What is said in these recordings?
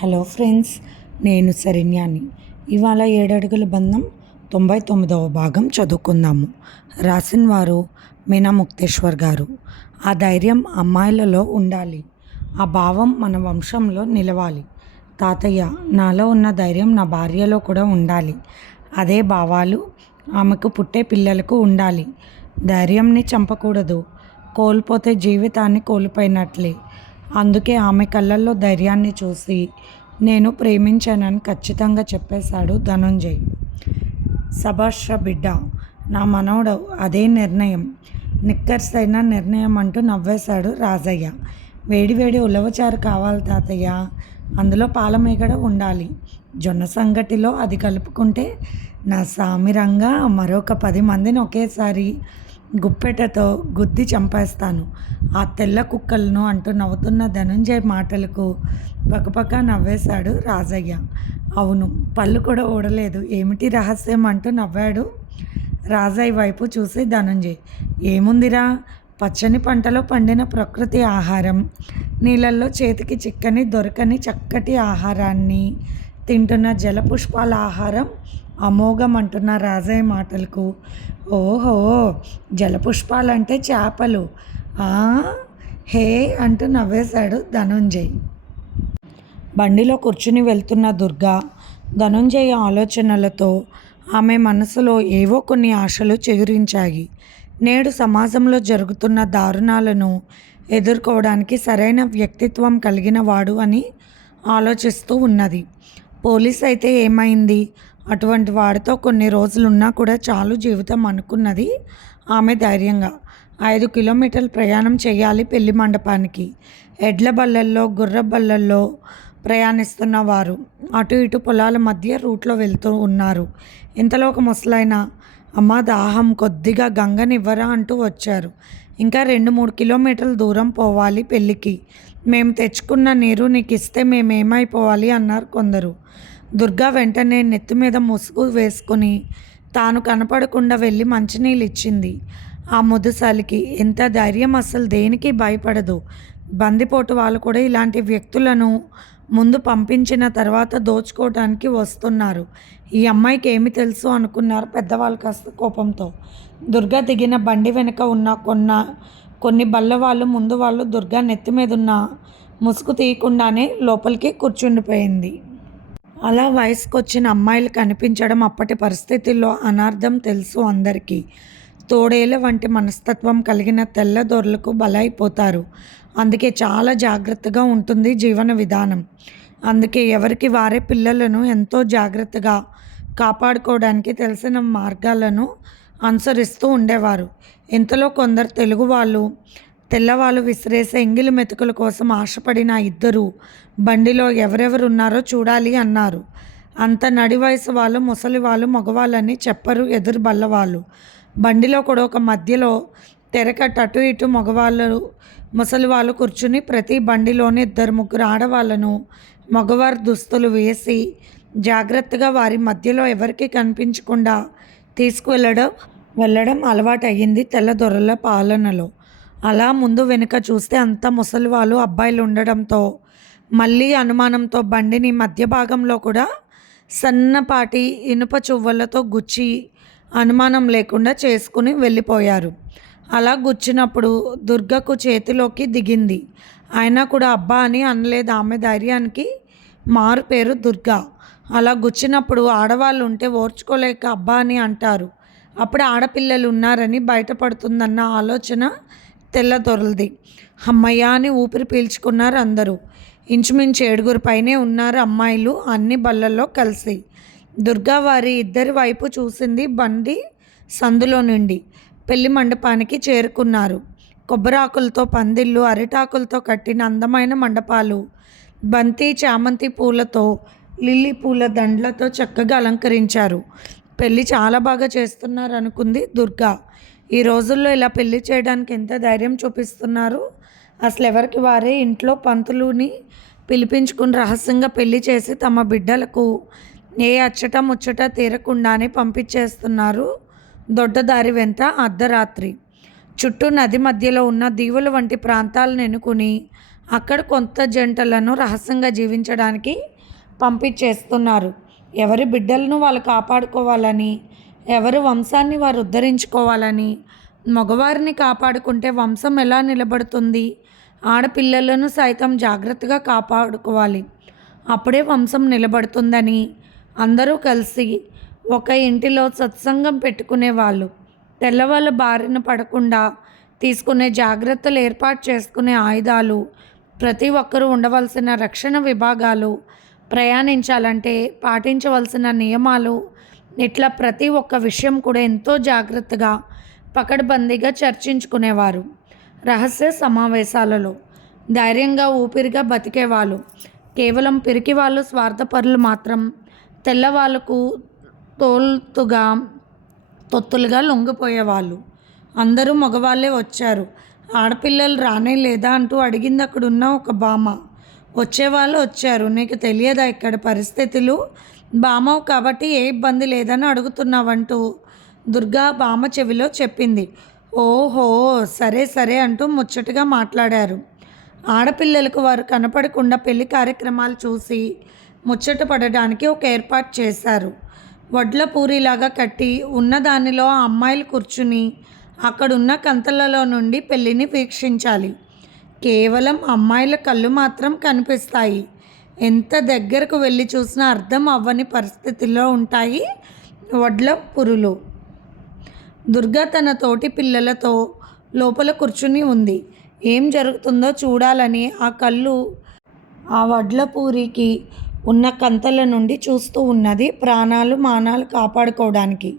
Hello friends, నేను శరణ్యాని. ఇవాళ 7 అడుగుల బంధం 99వ భాగం చదువుకుందాము. రాసిన వారు మీనా ముక్తేశ్వర్ గారు. ఆ ధైర్యం అమ్మాయిలలో ఉండాలి. ఆ భావం మన వంశంలో నిలవాలి. తాతయ్య, నాలో ఉన్న ధైర్యం నా భార్యలో కూడా ఉండాలి. అదే భావాలు ఆమెకు పుట్టే పిల్లలకు ఉండాలి. ధైర్యంని చంపకూడదు. కోల్పోతే జీవితాన్ని కోల్పోయినట్లే. అందుకే ఆమె కళ్ళల్లో ధైర్యాన్ని చూసి నేను ప్రేమించానని ఖచ్చితంగా చెప్పేశాడు ధనుంజయ్. సభాష్ర బిడ్డ, నా మనవడు అదే నిర్ణయం, నిక్కర్స్ అయిన నిర్ణయం అంటూ నవ్వేశాడు రాజయ్య. వేడివేడి ఉలవచారు కావాలి తాతయ్య, అందులో పాలమీగడ ఉండాలి. జొన్న సంగటిలో అది కలుపుకుంటే నా సామిరంగా మరొక 10 మందిని ఒకేసారి గుప్పెటతో గుద్ది చంపేస్తాను ఆ తెల్ల కుక్కలను అంటూ నవ్వుతున్న ధనుంజయ్ మాటలకు పక్కపక్క నవ్వేశాడు రాజయ్య. అవును, పళ్ళు కూడా ఊడలేదు, ఏమిటి రహస్యం అంటూ నవ్వాడు రాజయ్య వైపు చూసి ధనుంజయ్. ఏముందిరా, పచ్చని పంటలో పండిన ప్రకృతి ఆహారం, నీళ్ళల్లో చేతికి చిక్కని దొరకని చక్కటి ఆహారాన్ని తింటున్న జలపుష్పాల ఆహారం అమోఘం అంటున్న రాజయ్య మాటలకు ఓహో, జలపుష్పాలంటే చేపలు హే అంటూ నవ్వేశాడు ధనుంజయ్. బండిలో కూర్చుని వెళ్తున్న దుర్గా ధనుంజయ ఆలోచనలతో ఆమె మనసులో ఏవో కొన్ని ఆశలు చిగురించాయి. నేడు సమాజంలో జరుగుతున్న దారుణాలను ఎదుర్కోవడానికి సరైన వ్యక్తిత్వం కలిగిన వాడు అని ఆలోచిస్తూ ఉన్నది. పోలీస్ అయితే ఏమైంది, అటువంటి వాడితో కొన్ని రోజులున్నా కూడా చాలు జీవితం అనుకున్నది ఆమె ధైర్యంగా. 5 కిలోమీటర్ల ప్రయాణం చేయాలి పెళ్లి మండపానికి. ఎడ్ల బళ్ళల్లో, గుర్ర బళ్ళల్లో ప్రయాణిస్తున్న వారు అటు ఇటు పొలాల మధ్య రూట్లో వెళ్తూ ఉన్నారు. ఇంతలో ఒక ముసలాయన, అమ్మ దాహం, కొద్దిగా గంగనివ్వరా అంటూ వచ్చారు. ఇంకా 2-3 కిలోమీటర్ల దూరం పోవాలి పెళ్ళికి, మేము తెచ్చుకున్న నీరు నీకు ఇస్తే మేమేమైపోవాలి అన్నారు కొందరు. దుర్గా వెంటనే నెత్తి మీద ముసుగు వేసుకుని తాను కనపడకుండా వెళ్ళి మంచినీళ్ళు ఇచ్చింది. ఆ ముదుసలికి ఎంత ధైర్యం, అసలు దేనికి భయపడదు. బందిపోటు వాళ్ళు కూడా ఇలాంటి వ్యక్తులను ముందు పంపించిన తర్వాత దోచుకోవడానికి వస్తున్నారు. ఈ అమ్మాయికి ఏమి తెలుసు అనుకున్నారు పెద్దవాళ్ళు కాస్త కోపంతో. దుర్గా దిగిన బండి వెనుక ఉన్న కొన్ని బల్ల వాళ్ళు ముందు వాళ్ళు దుర్గా నెత్తి మీద ఉన్న ముసుగు తీయకుండానే లోపలికి కూర్చుండిపోయింది. అలా వయసుకొచ్చిన అమ్మాయిలు కనిపించడం అప్పటి పరిస్థితుల్లో అనార్థం తెలుసు అందరికీ. తోడేళ్ళ వంటి మనస్తత్వం కలిగిన తెల్లదొరలకు బలైపోతారు. అందుకే చాలా జాగ్రత్తగా ఉంటుంది జీవన విధానం. అందుకే ఎవరికి వారే పిల్లలను ఎంతో జాగ్రత్తగా కాపాడుకోవడానికి తెలిసిన మార్గాలను అనుసరిస్తూ ఉండేవారు. ఇంతలో కొందరు తెలుగు వాళ్ళు తెల్లవాళ్ళు విసిరేసే ఎంగిలి మెతుకుల కోసం ఆశపడిన ఇద్దరు బండిలో ఎవరెవరున్నారో చూడాలి అన్నారు. అంత నడి వయసు వాళ్ళు, ముసలి వాళ్ళు, మగవాళ్ళని చెప్పరు ఎదురు బల్లవాళ్ళు. బండిలో కూడా ఒక మధ్యలో తెరకట్టు అటు ఇటు మగవాళ్ళు, ముసలి వాళ్ళు కూర్చుని ప్రతి బండిలోని 2-3 ఆడవాళ్ళను మగవారి దుస్తులు వేసి జాగ్రత్తగా వారి మధ్యలో ఎవరికి కనిపించకుండా వెళ్ళడం అలవాటయ్యింది తెల్లదొరల పాలనలో. అలా ముందు వెనుక చూస్తే అంతా ముసలి వాళ్ళు, అబ్బాయిలు ఉండడంతో మళ్ళీ అనుమానంతో బండిని మధ్య భాగంలో కూడా సన్నపాటి ఇనుప చువ్వలతో గుచ్చి అనుమానం లేకుండా చేసుకుని వెళ్ళిపోయారు. అలా గుచ్చినప్పుడు దుర్గకు చేతిలోకి దిగింది. అయినా కూడా అబ్బా అని అనలేదు. ఆమె ధైర్యానికి మారు పేరు దుర్గా. అలా గుచ్చినప్పుడు ఆడవాళ్ళు ఉంటే ఓర్చుకోలేక అబ్బా అని అంటారు. అప్పుడు ఆడపిల్లలు ఉన్నారని బయటపడుతుందన్న ఆలోచన తెల్లదొరలది. అమ్మయ్య అని ఊపిరి పీల్చుకున్నారు అందరూ. ఇంచుమించు 7 పైనే ఉన్నారు అమ్మాయిలు అన్ని బళ్ళల్లో కలిసి. దుర్గా వారి ఇద్దరి వైపు చూసింది బండి సందులో నుండి. పెళ్లి మండపానికి చేరుకున్నారు. కొబ్బరాకులతో పందిళ్ళు, అరిటాకులతో కట్టిన అందమైన మండపాలు, బంతి చామంతి పూలతో, లిల్లీ పూల దండలతో చక్కగా అలంకరించారు. పెళ్ళి చాలా బాగా చేస్తున్నారు అనుకుంది దుర్గా. ఈ రోజుల్లో ఇలా పెళ్లి చేయడానికి ఎంత ధైర్యం చూపిస్తున్నారు. అసలు ఎవరికి వారే ఇంట్లో పంతులుని పిలిపించుకుని రహస్యంగా పెళ్లి చేసి తమ బిడ్డలకు ఏ అచ్చట ముచ్చట తీరకుండానే పంపించేస్తున్నారు దొడ్డదారి వెంట అర్ధరాత్రి. చుట్టూ నది మధ్యలో ఉన్న దీవుల వంటి ప్రాంతాలను ఎన్నుకుని అక్కడ కొత్త జంటలను రహస్యంగా జీవించడానికి పంపించేస్తున్నారు. ఎవరి బిడ్డలను వాళ్ళు కాపాడుకోవాలని, ఎవరి వంశాన్ని వారు ఉద్ధరించుకోవాలని. మగవారిని కాపాడుకుంటే వంశం ఎలా నిలబడుతుంది? ఆడపిల్లలను సైతం జాగ్రత్తగా కాపాడుకోవాలి, అప్పుడే వంశం నిలబడుతుందని అందరూ కలిసి ఒక ఇంటిలో సత్సంగం పెట్టుకునేవాళ్ళు. తెల్లవాళ్ళ బారిన పడకుండా తీసుకునే జాగ్రత్తలు, ఏర్పాటు చేసుకునే ఆయుధాలు, ప్రతి ఒక్కరూ ఉండవలసిన రక్షణ విభాగాలు, ప్రయాణించాలంటే పాటించవలసిన నియమాలు, ఇట్లా ప్రతి ఒక్క విషయం కూడా ఎంతో జాగ్రత్తగా పకడ్బందీగా చర్చించుకునేవారు. రహస్య సమావేశాలలో ధైర్యంగా ఊపిరిగా బతికేవాళ్ళు. కేవలం పిరికి వాళ్ళు, స్వార్థపరులు మాత్రం తెల్లవాళ్ళకు తొత్తులుగా లొంగిపోయేవాళ్ళు. అందరూ మగవాళ్ళే వచ్చారు. ఆడపిల్లలు రానే లేదా అంటూ అడిగింది అక్కడున్న ఒక బామ్మ. వచ్చేవాళ్ళు వచ్చారు, నీకు తెలియదా ఇక్కడ పరిస్థితులు? బామ్మవు కాబట్టి ఏ ఇబ్బంది లేదని అడుగుతున్నావంటూ దుర్గా బామ్మ చెవిలో చెప్పింది. ఓహో, సరే సరే అంటూ ముచ్చటగా మాట్లాడారు. ఆడపిల్లలకు వారు కనపడకుండా పెళ్లి కార్యక్రమాలు చూసి ముచ్చట పడడానికి ఒక ఏర్పాటు చేశారు. వడ్ల పూరిలాగా కట్టి ఉన్న దానిలో ఆ అమ్మాయిలు కూర్చుని అక్కడున్న కంతలలో నుండి పెళ్ళిని వీక్షించాలి. కేవలం అమ్మాయిల కళ్ళు మాత్రం కనిపిస్తాయి. ఎంత దగ్గరకు వెళ్ళి చూసినా అర్థం అవ్వని పరిస్థితుల్లో ఉంటాయి వడ్ల పురులు. దుర్గా తన తోటి పిల్లలతో లోపల కూర్చుని ఉంది. ఏం జరుగుతుందో చూడాలని ఆ కళ్ళు ఆ వడ్ల పూరికి ఉన్న కంతల నుండి చూస్తూ ఉన్నది. ప్రాణాలు మానాలు కాపాడుకోవడానికి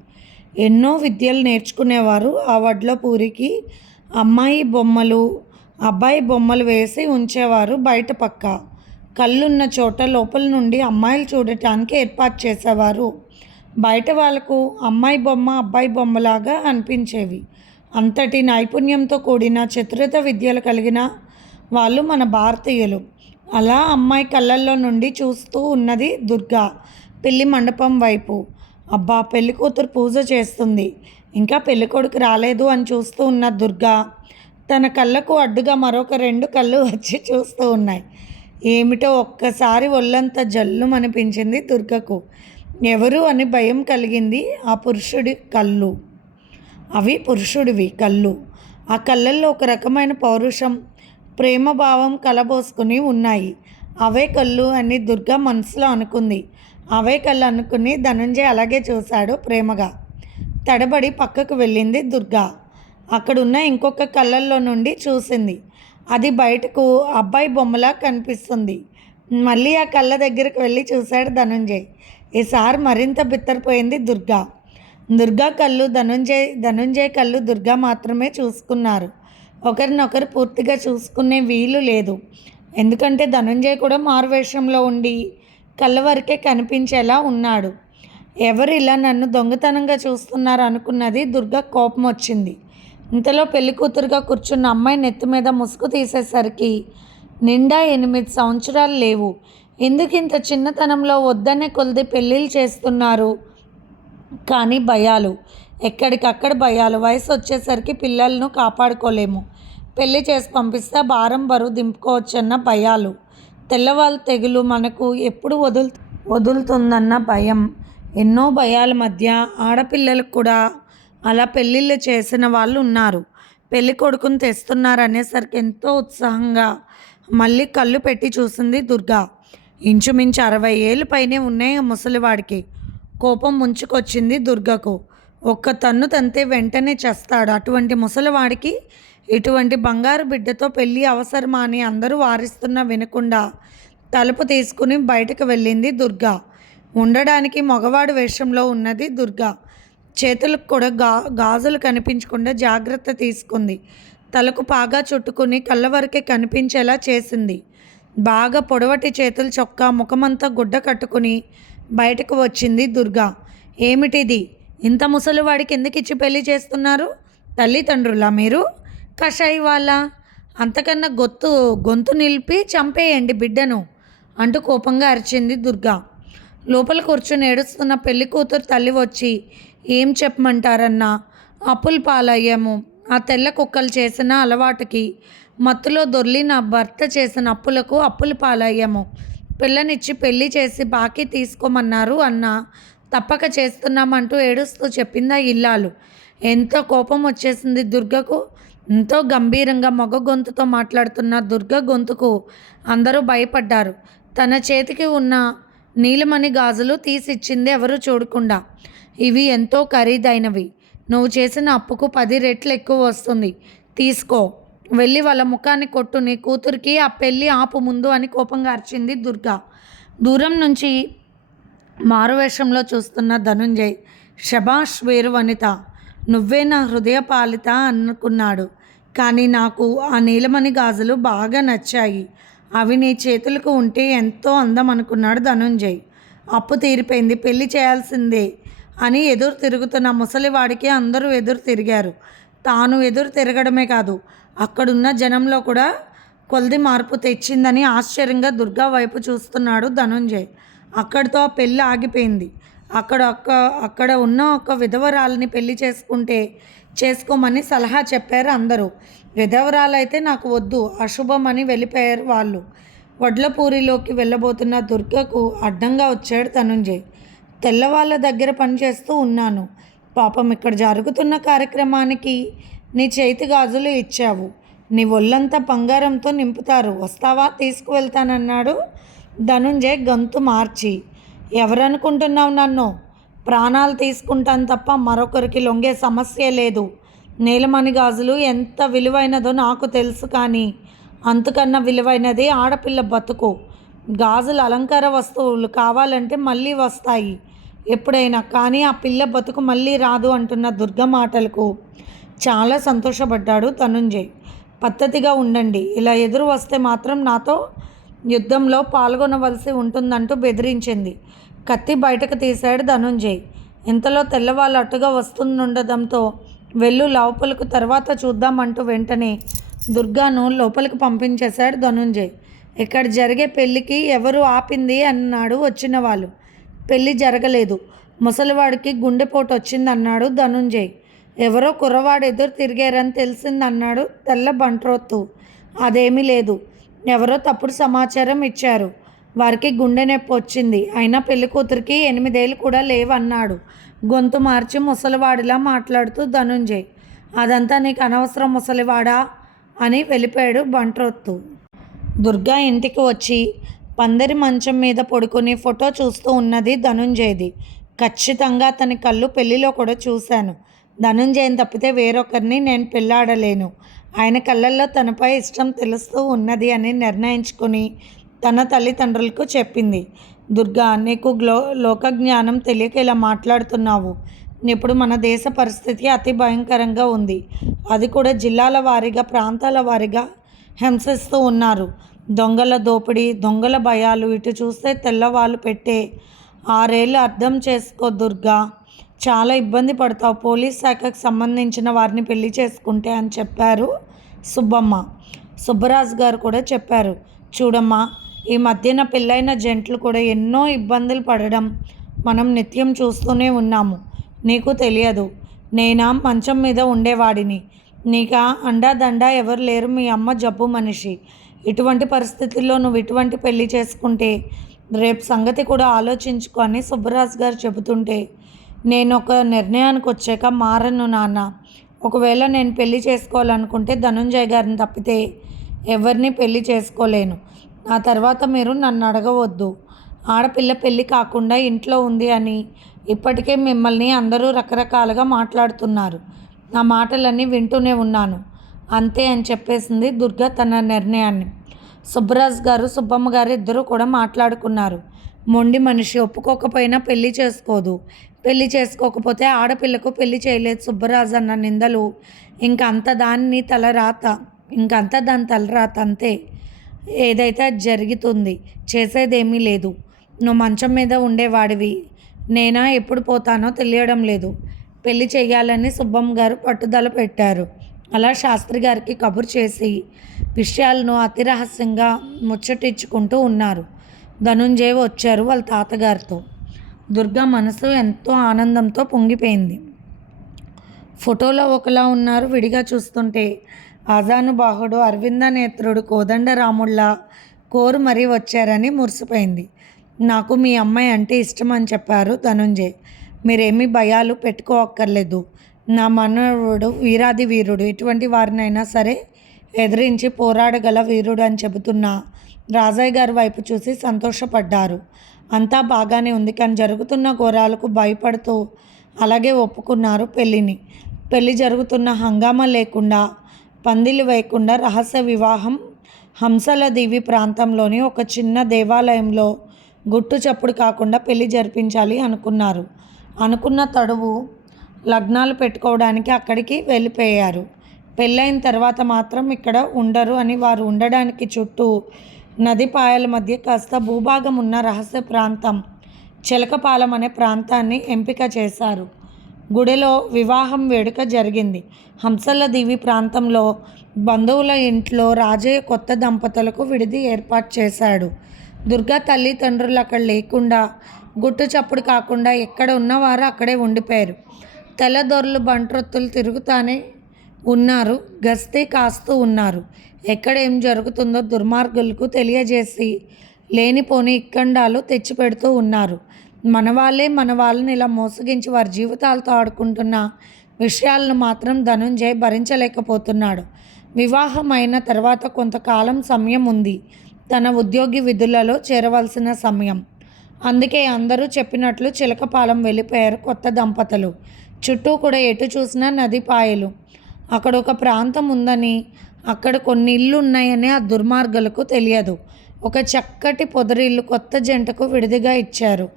ఎన్నో విద్యలు నేర్చుకునేవారు ఆ వడ్ల పూరికి. అమ్మాయి బొమ్మలు, అబ్బాయి బొమ్మలు వేసి ఉంచేవారు. బయట పక్క కళ్ళున్న చోట లోపల నుండి అమ్మాయిలు చూడటానికి ఏర్పాటు చేసేవారు. బయట వాళ్ళకు అమ్మాయి బొమ్మ అబ్బాయి బొమ్మలాగా అనిపించేవి. అంతటి నైపుణ్యంతో కూడిన చతురత విద్యలు కలిగిన వాళ్ళు మన భారతీయులు. అలా అమ్మాయి కళ్ళల్లో నుండి చూస్తూ ఉన్నది దుర్గా పెళ్లి మండపం వైపు. అబ్బా, పెళ్లి కూతురు పూజ చేస్తుంది, ఇంకా పెళ్లి కొడుకు రాలేదు అని చూస్తూ ఉన్న దుర్గా తన కళ్ళకు అడ్డుగా మరొక 2 కళ్ళు వచ్చి చూస్తూ ఉన్నాయి. ఏమిటో ఒక్కసారి ఒళ్ళంతా జల్లుమనిపించింది దుర్గకు. ఎవరు అని భయం కలిగింది. ఆ పురుషుడి కళ్ళు, అవి పురుషుడివి కళ్ళు. ఆ కళ్ళల్లో ఒక రకమైన పౌరుషం, ప్రేమభావం కలబోసుకుని ఉన్నాయి. అవే కళ్ళు అని దుర్గా మనసులో అనుకుంది. అవే కళ్ళు అనుకుని ధనుంజయ్ అలాగే చూశాడు ప్రేమగా. తడబడి పక్కకు వెళ్ళింది దుర్గా. అక్కడున్న ఇంకొక కళ్ళల్లో నుండి చూసింది. అది బయటకు అబ్బాయి బొమ్మలా కనిపిస్తుంది. మళ్ళీ ఆ కళ్ళ దగ్గరికి వెళ్ళి చూశాడు ధనుంజయ్. ఈసారి మరింత బిత్తరపోయింది దుర్గా. దుర్గా కళ్ళు ధనుంజయ్ కళ్ళు దుర్గా మాత్రమే చూసుకున్నారు. ఒకరినొకరు పూర్తిగా చూసుకునే వీలు లేదు. ఎందుకంటే ధనుంజయ్ కూడా మారువేషంలో ఉండి కళ్ళ వరకే కనిపించేలా ఉన్నాడు. ఎవరు ఇలా నన్ను దొంగతనంగా చూస్తున్నారు అనుకున్నది దుర్గా. కోపం వచ్చింది. ఇంతలో పెళ్లి కూతురుగా కూర్చున్న అమ్మాయి నెత్తి మీద ముసుగు తీసేసరికి నిండా 8 సంవత్సరాలు లేవు. ఎందుకు ఇంత చిన్నతనంలో వద్దనే కొలిది పెళ్ళిళ్ళు చేస్తున్నారు? కానీ భయాలు, ఎక్కడికక్కడ భయాలు. వయసు వచ్చేసరికి పిల్లలను కాపాడుకోలేము, పెళ్లి చేసి పంపిస్తే భారం బరువు దింపుకోవచ్చన్న భయాలు, తెల్లవాళ్ళు తెగులు మనకు ఎప్పుడు వదులుతుందన్న భయం. ఎన్నో భయాల మధ్య ఆడపిల్లలకు కూడా అలా పెళ్ళిళ్ళు చేసిన వాళ్ళు ఉన్నారు. పెళ్లి కొడుకుని తెస్తున్నారు అనేసరికి ఎంతో ఉత్సాహంగా మళ్ళీ కళ్ళు పెట్టి చూసింది దుర్గా. ఇంచుమించు 60 ఏళ్ళు పైనే ఉన్నాయి ఆ ముసలివాడికి. కోపం ముంచుకొచ్చింది దుర్గకు. ఒక్క తన్ను తంతే వెంటనే చస్తాడు. అటువంటి ముసలివాడికి ఇటువంటి బంగారు బిడ్డతో పెళ్ళి అవసరమా అని అందరూ వారిస్తున్నా వినకుండా తలుపు తీసుకుని బయటకు వెళ్ళింది దుర్గా. ఉండడానికి మగవాడు వేషంలో ఉన్నది దుర్గా. చేతులకు కూడా గాజులు కనిపించకుండా జాగ్రత్త తీసుకుంది. తలకు పాగా చుట్టుకుని కళ్ళ వరకే కనిపించేలా చేసింది. బాగా పొడవటి చేతులు, చొక్కా, ముఖమంతా గుడ్డ కట్టుకుని బయటకు వచ్చింది దుర్గా. ఏమిటిది? ఇంత ముసలివాడికి ఎందుకు ఇచ్చి పెళ్లి చేస్తున్నారు? తల్లిదండ్రులా మీరు? కషాయి వాళ్ళ? అంతకన్నా గొంతు నిలిపి చంపేయండి బిడ్డను అంటూ కోపంగా అరిచింది దుర్గా. లోపల కూర్చుని ఏడుస్తున్న పెళ్లి కూతురు తల్లి వచ్చి, ఏం చెప్పమంటారన్నా, అప్పుల పాలయ్యాము. ఆ తెల్ల కుక్కలు చేసిన అలవాటుకి మత్తులో దొర్లి నా భర్త చేసిన అప్పులకు అప్పుల పాలయ్యాము. పిల్లనిచ్చి పెళ్లి చేసి బాకీ తీసుకోమన్నారు అన్నా. తప్పక చేస్తున్నామంటూ ఏడుస్తూ చెప్పిందా ఇల్లాలు. ఎంతో కోపం వచ్చేసింది దుర్గకు. ఎంతో గంభీరంగా మగ గొంతుతో మాట్లాడుతున్న దుర్గ గొంతుకు అందరూ భయపడ్డారు. తన చేతికి ఉన్న నీలమణి గాజులు తీసిచ్చింది ఎవరు చూడకుండా. ఇవి ఎంతో ఖరీదైనవి. నువ్వు చేసిన అప్పుకు 10 రెట్లు ఎక్కువ వస్తుంది. తీసుకో, వెళ్ళి వాళ్ళ ముఖాన్ని కొట్టు. నీ కూతురికి ఆ పెళ్ళి ఆపు ముందు అని కోపంగా అరిచింది దుర్గ. దూరం నుంచి మారువేషంలో చూస్తున్న ధనుంజయ్, శభాష్ వీరు వనిత, నువ్వే నా హృదయ పాలిత అనుకున్నాడు. కానీ నాకు ఆ నీలమణి గాజులు బాగా నచ్చాయి. అవి నీ చేతులకు ఉంటే ఎంతో అందం అనుకున్నాడు ధనుంజయ్. అప్పు తీరిపోయింది, పెళ్లి చేయాల్సిందే అని ఎదురు తిరుగుతున్న ముసలివాడికి అందరూ ఎదురు తిరిగారు. తాను ఎదురు తిరగడమే కాదు, అక్కడున్న జనంలో కూడా కొద్ది మార్పు తెచ్చిందని ఆశ్చర్యంగా దుర్గా వైపు చూస్తున్నాడు ధనుంజయ్. అక్కడితో ఆ పెళ్ళి ఆగిపోయింది. అక్కడ ఉన్న ఒక విధవరాలని పెళ్లి చేసుకోమని సలహా చెప్పారు అందరూ. విధవరాలైతే నాకు వద్దు, అశుభం అని వెళ్ళిపోయారు వాళ్ళు. వడ్లపూరిలోకి వెళ్ళబోతున్న దుర్గకు అడ్డంగా వచ్చాడు ధనుంజయ్. తెల్లవాళ్ళ దగ్గర పనిచేస్తూ ఉన్నాను. పాపం ఇక్కడ జరుగుతున్న కార్యక్రమానికి నీ చేతి గాజులు ఇచ్చావు. నీ ఒళ్ళంతా బంగారంతో నింపుతారు, వస్తావా? తీసుకువెళ్తానన్నాడు ధనుంజయ్ గొంతు మార్చి. ఎవరనుకుంటున్నావు నన్ను? ప్రాణాలు తీసుకుంటాను తప్ప మరొకరికి లొంగే సమస్య లేదు. నీలమణి గాజులు ఎంత విలువైనదో నాకు తెలుసు, కానీ అంతకన్నా విలువైనది ఆడపిల్ల బతుకు. గాజులు అలంకార వస్తువులు కావాలంటే మళ్ళీ వస్తాయి ఎప్పుడైనా, కానీ ఆ పిల్ల బతుకు మళ్ళీ రాదు అంటున్న దుర్గ మాటలకు చాలా సంతోషపడ్డాడు ధనుంజయ్. పద్ధతిగా ఉండండి, ఇలా ఎదురు వస్తే మాత్రం నాతో యుద్ధంలో పాల్గొనవలసి ఉంటుందంటూ బెదిరించింది. కత్తి బయటకు తీశాడు ధనుంజయ్. ఇంతలో తెల్లవాళ్ళు అటుగా వస్తుండడంతో వెళ్ళు లోపలకు, తర్వాత చూద్దామంటూ వెంటనే దుర్గాను లోపలికి పంపించేశాడు ధనుంజయ్. ఇక్కడ జరిగే పెళ్ళికి ఎవరు ఆపింది అన్నాడు వచ్చిన వాళ్ళు. పెళ్ళి జరగలేదు, ముసలివాడికి గుండెపోటు వచ్చిందన్నాడు ధనుంజయ్. ఎవరో కుర్రవాడు ఎదురు తిరిగారని తెలిసిందన్నాడు తెల్ల బంట్రోత్తు. అదేమీ లేదు, ఎవరో తప్పుడు సమాచారం ఇచ్చారు. వారికి గుండె నొప్పి వచ్చింది, అయినా పెళ్లి కూతురికి 8 ఏళ్ళు కూడా లేవన్నాడు గొంతు మార్చి ముసలివాడిలా మాట్లాడుతూ ధనుంజయ్. అదంతా నీకు అనవసరం ముసలివాడా అని వెళ్ళిపోయాడు బంట్రోత్తు. దుర్గా ఇంటికి వచ్చి పందిరి మంచం మీద పడుకొని ఫోటో చూస్తూ ఉన్నది ధనుంజయ్ది. ఖచ్చితంగా అతని కళ్ళు పెళ్లిలో కూడా చూశాను. ధనుంజయని తప్పితే వేరొకరిని నేను పెళ్ళాడలేను. ఆయన కళ్ళల్లో తనపై ఇష్టం తెలుస్తూ ఉన్నది అని నిర్ణయించుకొని తన తల్లిదండ్రులకు చెప్పింది. దుర్గా, నీకు లోకజ్ఞానం తెలియక ఇలా మాట్లాడుతున్నావు. ఇప్పుడు మన దేశ పరిస్థితి అతి భయంకరంగా ఉంది. అది కూడా జిల్లాల వారీగా, ప్రాంతాల వారీగా హింసిస్తూ ఉన్నారు. దొంగల దోపిడీ, దొంగల భయాలు, ఇటు చూస్తే తెల్లవాళ్ళు పెట్టే 6 ఏళ్ళు. అర్థం చేసుకో దుర్గా, చాలా ఇబ్బంది పడతావు పోలీస్ శాఖకు సంబంధించిన వారిని పెళ్లి చేసుకుంటే అని చెప్పారు సుబ్బమ్మ. సుబ్బరాజు గారు కూడా చెప్పారు. చూడమ్మా, ఈ మధ్యన పెళ్ళైన జంటలు కూడా ఎన్నో ఇబ్బందులు పడడం మనం నిత్యం చూస్తూనే ఉన్నాము. నీకు తెలియదు, నేనా మంచం మీద ఉండేవాడిని. నీకా అండాదండా ఎవరు లేరు, మీ అమ్మ జబ్బు మనిషి. ఇటువంటి పరిస్థితుల్లో నువ్వు ఇటువంటి పెళ్లి చేసుకుంటే రేపు సంగతి కూడా ఆలోచించుకో అని సుబ్బరాజు గారు చెబుతుంటే, నేను ఒక నిర్ణయానికి వచ్చాక మారను నాన్న. ఒకవేళ నేను పెళ్లి చేసుకోవాలనుకుంటే ధనుంజయ్ గారిని తప్పితే ఎవరిని పెళ్లి చేసుకోలేను. ఆ తర్వాత మీరు నన్ను అడగవద్దు. ఆడపిల్ల పెళ్ళి కాకుండా ఇంట్లో ఉంది అని ఇప్పటికే మిమ్మల్ని అందరూ రకరకాలుగా మాట్లాడుతున్నారు. ఆ మాటలన్నీ వింటూనే ఉన్నాను అంతే అని చెప్పేసింది దుర్గ తన నిర్ణయాన్ని. సుబ్బరాజు గారు, సుబ్బమ్మ గారు ఇద్దరూ కూడా మాట్లాడుకున్నారు. మొండి మనిషి, ఒప్పుకోకపోయినా పెళ్లి చేసుకోదు. పెళ్లి చేసుకోకపోతే ఆడపిల్లకు పెళ్లి చేయలేదు సుబ్బరాజు అన్న నిందలు ఇంకంత దాని తలరాత అంతే. ఏదైతే జరుగుతుంది, చేసేదేమీ లేదు. నువ్వు మంచం మీద ఉండేవాడివి, నేనా ఎప్పుడు పోతానో తెలియడం లేదు. పెళ్లి చేయాలని సుబ్బమ్మ గారు పట్టుదల పెట్టారు. అలా శాస్త్రి గారికి కబురు చేసి విషయాలను అతి రహస్యంగా ముచ్చటించుకుంటూ ఉన్నారు. ధనుంజయ్ వచ్చారు వాళ్ళ తాతగారితో. దుర్గా మనసు ఎంతో ఆనందంతో పొంగిపోయింది. ఫోటోలో ఒకలా ఉన్నారు, విడిగా చూస్తుంటే ఆజానుబాహుడు అరవింద నేత్రుడు కోదండరాముళ్ళ కోరు మరీ వచ్చారని మురిసిపోయింది. నాకు మీ అమ్మాయి అంటే ఇష్టం అని చెప్పారు ధనుంజయ్. మీరేమీ భయాలు పెట్టుకోక్కర్లేదు. నా మనవడు వీరాది వీరుడు, ఎటువంటి వారినైనా సరే ఎదిరించి పోరాడగల వీరుడు అని చెబుతున్న రాజయ్య గారి వైపు చూసి సంతోషపడ్డారు. అంతా బాగానే ఉంది, కానీ జరుగుతున్న ఘోరాలకు భయపడుతూ అలాగే ఒప్పుకున్నారు పెళ్ళిని. పెళ్ళి జరుగుతున్న హంగామా లేకుండా, పందిలు వేయకుండా రహస్య వివాహం హంసల దీవి ప్రాంతంలోని ఒక చిన్న దేవాలయంలో గుట్టు చప్పుడు కాకుండా పెళ్లి జరిపించాలి అనుకున్నారు. అనుకున్న తడువు లగ్నాలు పెట్టుకోవడానికి అక్కడికి వెళ్ళిపోయారు. పెళ్ళైన తర్వాత మాత్రం ఇక్కడ ఉండరు అని వారు ఉండడానికి చుట్టూ నది పాయల మధ్య కాస్త భూభాగం ఉన్న రహస్య ప్రాంతం చిలకపాలెం అనే ప్రాంతాన్ని ఎంపిక చేశారు. గుడిలో వివాహం వేడుక జరిగింది. హంసల దీవి ప్రాంతంలో బంధువుల ఇంట్లో రాజయ్య కొత్త దంపతులకు విడిది ఏర్పాటు చేశాడు. దుర్గా తల్లిదండ్రులు అక్కడ లేకుండా, గుట్టు చప్పుడు కాకుండా ఎక్కడ ఉన్నవారు అక్కడే ఉండిపోయారు. తెల్లదొరలు బంట్రొత్తులు తిరుగుతానే ఉన్నారు, గస్తీ కాస్తూ ఉన్నారు. ఎక్కడ ఏం జరుగుతుందో దుర్మార్గులకు తెలియజేసి లేనిపోని ఇక్కండాలు తెచ్చిపెడుతూ ఉన్నారు. మన వాళ్ళని ఇలా మోసగించి వారి జీవితాలతో ఆడుకుంటున్న విషయాలను మాత్రం ధనుంజయ్ భరించలేకపోతున్నాడు. వివాహం అయిన తర్వాత కొంతకాలం సమయం ఉంది, తన ఉద్యోగి విధులలో చేరవలసిన సమయం. అందుకే అందరూ చెప్పినట్లు చిలకపాలెం వెళ్ళిపోయారు కొత్త దంపతులు. చుట్టూ కూడా ఎటు చూసినా నది పాయలు. అక్కడ ఒక ప్రాంతం ఉందని, అక్కడ కొన్ని ఇళ్ళు ఉన్నాయని ఆ దుర్మార్గులకు తెలియదు. ఒక చక్కటి పొదరిల్లు కొత్త జంటకు విడిదిగా ఇచ్చారు.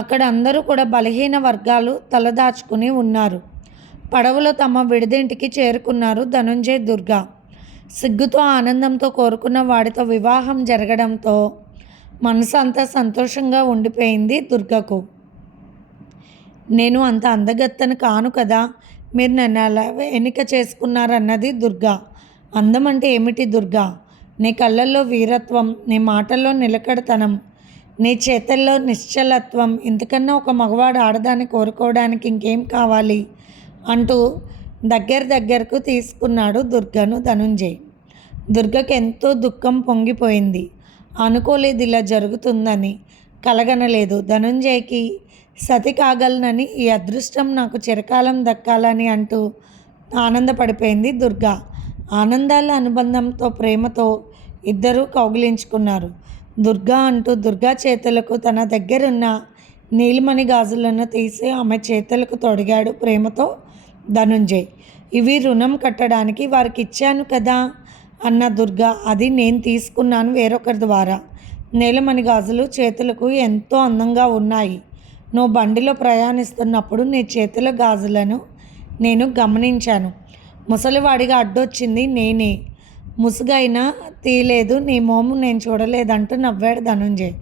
అక్కడ అందరూ కూడా బలహీన వర్గాలు తలదాచుకుని ఉన్నారు. పడవలో తమ విడిదింటికి చేరుకున్నారు ధనుంజయ్, దుర్గా. సిగ్గుతో ఆనందంతో కోరుకున్న వాడితో వివాహం జరగడంతో మనసు అంతా సంతోషంగా ఉండిపోయింది దుర్గకు. నేను అంత అందగత్తెను కాను కదా, మీరు నన్ను అలా ఎన్నిక చేసుకున్నారన్నది దుర్గా. అందం అంటే ఏమిటి దుర్గా? నీ కళ్ళల్లో వీరత్వం, నీ మాటల్లో నిలకడతనం, నీ చేతల్లో నిశ్చలత్వం. ఇంతకన్నా ఒక మగవాడు ఆడదాన్ని కోరుకోవడానికి ఇంకేం కావాలి అంటూ దగ్గరకు తీసుకున్నాడు దుర్గను ధనుంజయ్. దుర్గకు ఎంతో దుఃఖం పొంగిపోయింది. అనుకోలేదు ఇలా జరుగుతుందని, కలగనలేదు. ధనుంజయ్కి సతి కాగలనని, ఈ అదృష్టం నాకు చిరకాలం దక్కాలని అంటూ ఆనందపడిపోయింది దుర్గా. ఆనందాల అనుబంధంతో, ప్రేమతో ఇద్దరూ కౌగిలించుకున్నారు. దుర్గా అంటూ దుర్గా చేతులకు తన దగ్గరున్న నీలిమణి గాజులను తీసి ఆమె చేతులకు తొడిగాడు ప్రేమతో ధనుంజయ్. ఇవి రుణం కట్టడానికి వారికి ఇచ్చాను కదా అన్న దుర్గా. అది నేను తీసుకున్నాను వేరొకరి ద్వారా. నీలమణి గాజులు చేతులకు ఎంతో అందంగా ఉన్నాయి. నువ్వు బండిలో ప్రయాణిస్తున్నప్పుడు నీ చేతుల గాజులను నేను గమనించాను. ముసలివాడిగా అడ్డొచ్చింది నేనే. ముసుగైనా తీయలేదు, నీ మోము నేను చూడలేదంటూ నవ్వాడు ధనుంజయ్.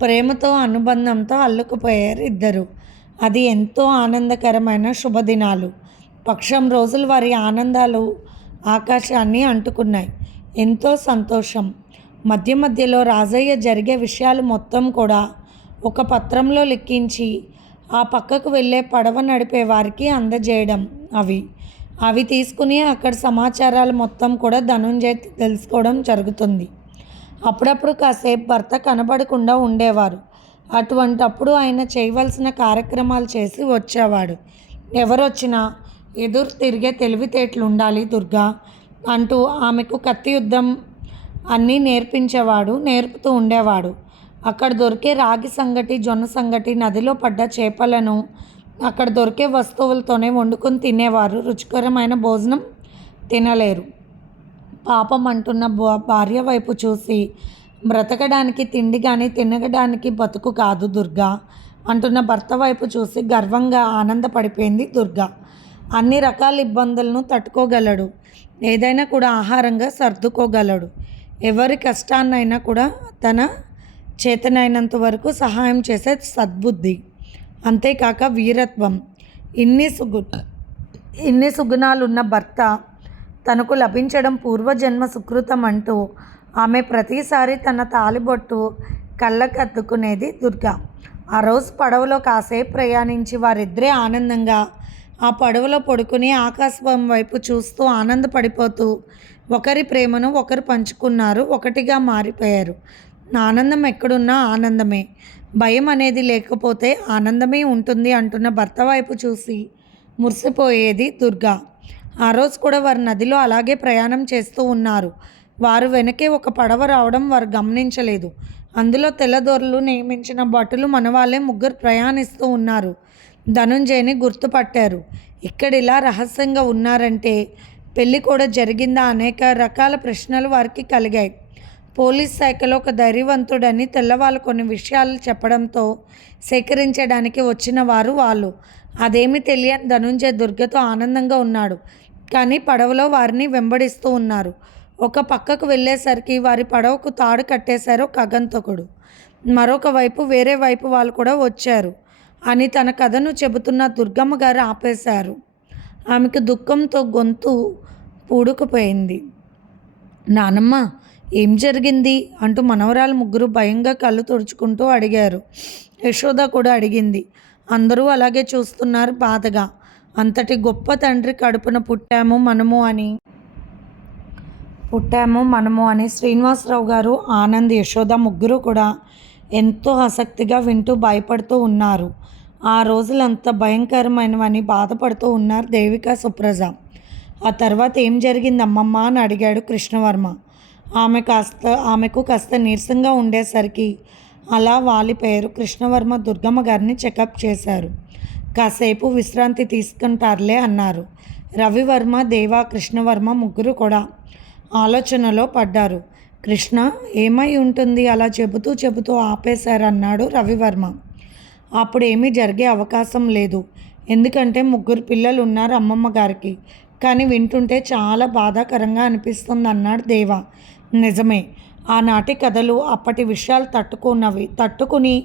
ప్రేమతో, అనుబంధంతో అల్లుకుపోయారు ఇద్దరు. అది ఎంతో ఆనందకరమైన శుభదినాలు. పక్షం రోజులు వారి ఆనందాలు ఆకాశాన్ని అంటుకున్నాయి. ఎంతో సంతోషం. మధ్యలో రాజయ్య జరిగే విషయాలు మొత్తం కూడా ఒక పత్రంలో లిఖించి ఆ పక్కకు వెళ్ళే పడవ నడిపే వారికి అందజేయడం. అవి తీసుకుని అక్కడ సమాచారాలు మొత్తం కూడా ధనుంజయ్ తెలుసుకోవడం జరుగుతుంది. అప్పుడప్పుడు కాసేపు భర్త కనబడకుండా ఉండేవారు. అటువంటప్పుడు ఆయన చేయవలసిన కార్యక్రమాలు చేసి వచ్చేవాడు. ఎవరొచ్చినా ఎదురు తిరిగే తెలివితేటలు ఉండాలి దుర్గా అంటూ ఆమెకు కత్తి యుద్ధం అన్నీ నేర్పుతూ ఉండేవాడు. అక్కడ దొరికే రాగి సంగటి, జొన్న సంగటి, నదిలో పడ్డ చేపలను అక్కడ దొరికే వస్తువులతోనే వండుకొని తినేవారు. రుచికరమైన భోజనం తినలేరు. పాపం అంటున్న భార్య వైపు చూసి, బ్రతకడానికి తిండి కానీ తినడానికి బతుకు కాదు దుర్గా అంటున్న భర్త వైపు చూసి గర్వంగా ఆనందపడిపోయింది దుర్గా. అన్ని రకాల ఇబ్బందులను తట్టుకోగలడు. ఏదైనా కూడా ఆహారంగా సర్దుకోగలడు. ఎవరి కష్టాన్నైనా కూడా తన చేతనైనంత వరకు సహాయం చేసే సద్బుద్ధి, అంతేకాక వీరత్వం, ఇన్ని సుగుణాలున్న భర్త తనకు లభించడం పూర్వజన్మ సుకృతం అంటూ ఆమె ప్రతిసారి తన తాలిబొట్టు కళ్ళకద్దుకునేది దుర్గా. ఆ రోజు పడవలో కాసేపు ప్రయాణించి వారిద్దరే ఆనందంగా ఆ పడవలో పడుకుని ఆకాశం వైపు చూస్తూ ఆనందపడిపోతూ ఒకరి ప్రేమను ఒకరు పంచుకున్నారు, ఒకటిగా మారిపోయారు. ఆనందం ఎక్కడున్నా ఆనందమే, భయం అనేది లేకపోతే ఆనందమే ఉంటుంది అంటున్న భర్త వైపు చూసి మురిసిపోయేది దుర్గా. ఆ రోజు కూడా వారు నదిలో అలాగే ప్రయాణం చేస్తూ ఉన్నారు. వారు వెనకే ఒక పడవ రావడం వారు గమనించలేదు. అందులో తెల్లదొరలు నియమించిన భటులు మనవాళ్ళే ముగ్గురు ప్రయాణిస్తూ ఉన్నారు. ధనుంజయని గుర్తుపట్టారు. ఇక్కడిలా రహస్యంగా ఉన్నారంటే పెళ్ళి కూడా జరిగిందా అనేక రకాల ప్రశ్నలు వారికి కలిగాయి. పోలీస్ శాఖలో ఒక ధైర్యవంతుడని తెల్లవాళ్ళు కొన్ని విషయాలు చెప్పడంతో సేకరించడానికి వచ్చిన వారు వాళ్ళు. అదేమీ తెలియని ధనుంజయ్ దుర్గతో ఆనందంగా ఉన్నాడు. కానీ పడవలో వారిని వెంబడిస్తూ ఉన్నారు. ఒక పక్కకు వెళ్ళేసరికి వారి పడవకు తాడు కట్టేశారు ఒక ఆగంతకుడు. మరొక వైపు వేరే వైపు వాళ్ళు కూడా వచ్చారు అని తన కథను చెబుతున్న దుర్గమ్మ గారు ఆపేశారు. ఆమెకు దుఃఖంతో గొంతు పూడుకుపోయింది. నానమ్మ, ఏం జరిగింది అంటూ మనవరాలు ముగ్గురు భయంగా కళ్ళు తుడుచుకుంటూ అడిగారు. యశోద కూడా అడిగింది. అందరూ అలాగే చూస్తున్నారు బాధగా. అంతటి గొప్ప తండ్రి కడుపున పుట్టాము మనము అని శ్రీనివాసరావు గారు, ఆనంద్, యశోద ముగ్గురు కూడా ఎంతో ఆసక్తిగా వింటూ భయపడుతూ ఉన్నారు. ఆ రోజులంతా భయంకరమైనవని బాధపడుతూ ఉన్నారు దేవిక, సుప్రజ. ఆ తర్వాత ఏం జరిగింది అమ్మమ్మ అని అడిగాడు కృష్ణవర్మ. ఆమెకు కాస్త నీరసంగా ఉండేసరికి అలా వాలిపోయారు. కృష్ణవర్మ దుర్గమ్మ గారిని చెకప్ చేశారు. కాసేపు విశ్రాంతి తీసుకుంటారులే అన్నారు. రవివర్మ, దేవా, కృష్ణవర్మ ముగ్గురు కూడా ఆలోచనలో పడ్డారు. కృష్ణ, ఏమై ఉంటుంది అలా చెబుతూ ఆపేశారన్నాడు రవివర్మ. అప్పుడేమీ జరిగే అవకాశం లేదు, ఎందుకంటే ముగ్గురు పిల్లలు ఉన్నారు అమ్మమ్మ గారికి. కానీ వింటుంటే చాలా బాధాకరంగా అనిపిస్తుంది అన్నాడు దేవా. నిజమే, ఆనాటి కథలు అప్పటి విషయాలు తట్టుకుని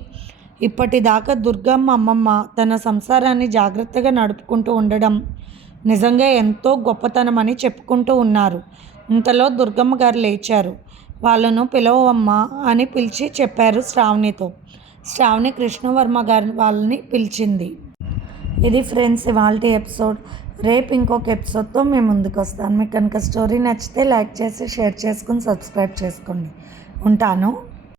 ఇప్పటిదాకా దుర్గమ్మ అమ్మమ్మ తన సంసారాన్ని జాగ్రత్తగా నడుపుకుంటూ ఉండడం నిజంగా ఎంతో గొప్పతనమని చెప్పుకుంటూ ఉన్నారు. ఇంతలో దుర్గమ్మ గారు లేచారు. వాళ్ళను పిలవమ్మా అని పిలిచి చెప్పారు శ్రావణితో. శ్రావణి కృష్ణవర్మ గారి వాళ్ళని పిలిచింది. ఇది ఫ్రెండ్స్ ఇవాల్టి ఎపిసోడ్. రేపు ఇంకొక ఎపిసోడ్తో మేము ముందుకు వస్తాను. మీకు కనుక స్టోరీ నచ్చితే లైక్ చేసి షేర్ చేసుకుని సబ్స్క్రైబ్ చేసుకోండి. ఉంటాను.